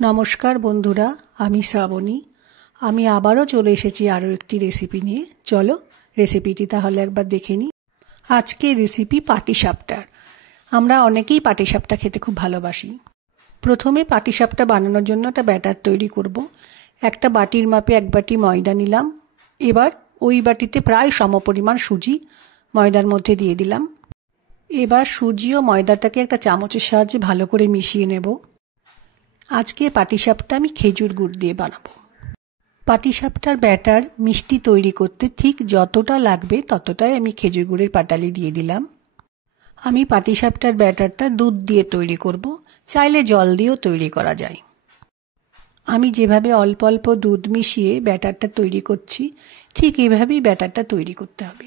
নমস্কার বন্ধুরা, আমি শ্রাবণী। আমি আবারও চলে এসেছি আরও একটি রেসিপি নিয়ে। চলো রেসিপিটি তাহলে একবার দেখে নিই। আজকে রেসিপি পাটিসাপটার। আমরা অনেকেই পাটিসাপটা খেতে খুব ভালোবাসি। প্রথমে পাটিসাপটা বানানোর জন্য একটা ব্যাটার তৈরি করব। একটা বাটির মাপে 1 বাটি ময়দা নিলাম। এবার ওই বাটিতে প্রায় সমপরিমাণ সুজি ময়দার মধ্যে দিয়ে দিলাম। এবার সুজি ও ময়দাটাকে একটা চামচের সাহায্যে ভালো করে মিশিয়ে নেব। আজকে পাটিসাপটা আমি খেজুর গুড় দিয়ে বানাবো। পাটিসাপটার ব্যাটার মিষ্টি তৈরি করতে ঠিক যতটা লাগবে ততটাই আমি খেজুর গুড়ের পাটালি দিয়ে দিলাম। আমি পাটিসাপটার ব্যাটারটা দুধ দিয়ে তৈরি করব, চাইলে জল দিয়েও তৈরি করা যায়। আমি যেভাবে অল্প অল্প দুধ মিশিয়ে ব্যাটারটা তৈরি করছি, ঠিক এইভাবেই ব্যাটারটা তৈরি করতে হবে।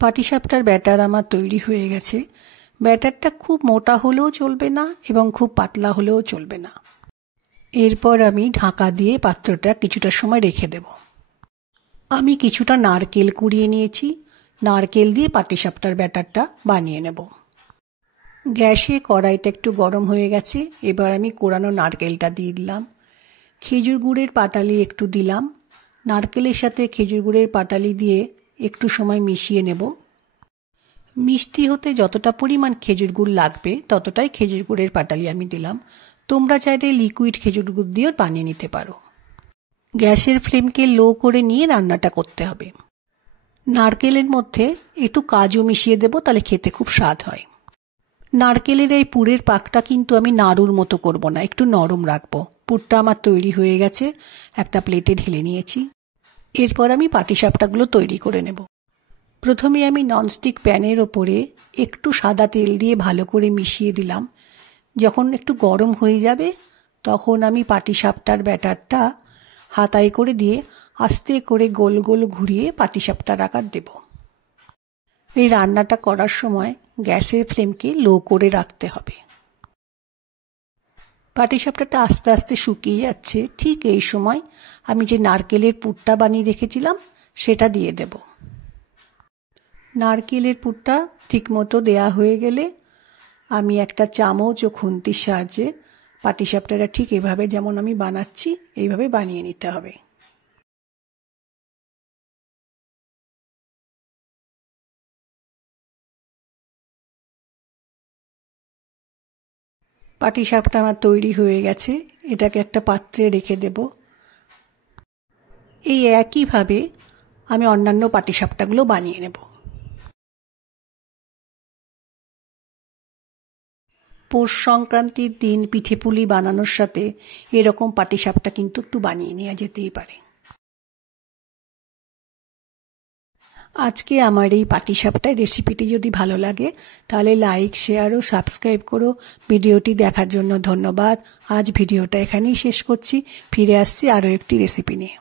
পাটিসাপটার ব্যাটার আমার তৈরি হয়ে গেছে। ব্যাটারটা খুব মোটা হলেও চলবে না এবং খুব পাতলা হলেও চলবে না। এরপর আমি ঢাকা দিয়ে পাত্রটা কিছুটা সময় রেখে দেব। আমি কিছুটা নারকেল কুড়িয়ে নিয়েছি। নারকেল দিয়ে পাটিসাপটার ব্যাটারটা বানিয়ে নেব। গ্যাসে কড়াইটা একটু গরম হয়ে গেছে। এবার আমি কোড়ানো নারকেলটা দিয়ে দিলাম। খেজুর গুড়ের পাটালি একটু দিলাম। নারকেলের সাথে খেজুর গুড়ের পাটালি দিয়ে একটু সময় মিশিয়ে নেব। মিষ্টি হতে যতটা পরিমাণ খেজুর গুড় লাগবে ততটাই খেজুর গুড়ের পাটালি আমি দিলাম। তোমরা চাইলে লিকুইড খেজুর গুড় দিয়েও বানিয়ে নিতে পারো। গ্যাসের ফ্লেমকে লো করে নিয়ে রান্নাটা করতে হবে। নারকেলের মধ্যে একটু কাজু মিশিয়ে দেব, তাহলে খেতে খুব স্বাদ হয়। নারকেলের এই পুরের পাকটা কিন্তু আমি নাড়ুর মতো করব না, একটু নরম রাখবো। পুরটা আমার তৈরি হয়ে গেছে, একটা প্লেটে ঢেলে নিয়েছি। এরপর আমি পাটিসাপটাগুলো তৈরি করে নেব। প্রথমে আমি ননস্টিক প্যানের ওপরে একটু সাদা তেল দিয়ে ভালো করে মিশিয়ে দিলাম। যখন একটু গরম হয়ে যাবে তখন আমি পাটিসাপটার ব্যাটারটা হাতায় করে দিয়ে আস্তে করে গোল গোল ঘুরিয়ে পাটিসাপটার আকার দেব। এই রান্নাটা করার সময় গ্যাসের ফ্লেমকে লো করে রাখতে হবে। পাটিসাপটাটা আস্তে আস্তে শুকিয়ে যাচ্ছে। ঠিক এই সময় আমি যে নারকেলের পুরটা বানিয়ে রেখেছিলাম সেটা দিয়ে দেব। নারকেলের পুরটা ঠিকমতো দেয়া হয়ে গেলে আমি একটা চামচ ও খুন্তির সাহায্যে পাটিসাপটাটা ঠিক এভাবে যেমন আমি বানাচ্ছি এইভাবে বানিয়ে নিতে হবে। পাটিসাপটা আমার তৈরি হয়ে গেছে। এটাকে একটা পাত্রে রেখে দেব। এই একইভাবে আমি অন্যান্য পাটিসাপটাগুলো বানিয়ে নেব। পৌষ সংক্রান্তির দিন পিঠেপুলি বানানোর সাথে এরকম পাটিসাপটা কিন্তু একটু বানিয়ে নেওয়া যেতেই পারে। আজকে আমার এই পাটিসাপটার রেসিপিটি যদি ভালো লাগে তাহলে লাইক, শেয়ার ও সাবস্ক্রাইব করো। ভিডিওটি দেখার জন্য ধন্যবাদ। আজ ভিডিওটা এখানেই শেষ করছি। ফিরে আসছি আরও একটি রেসিপি নিয়ে।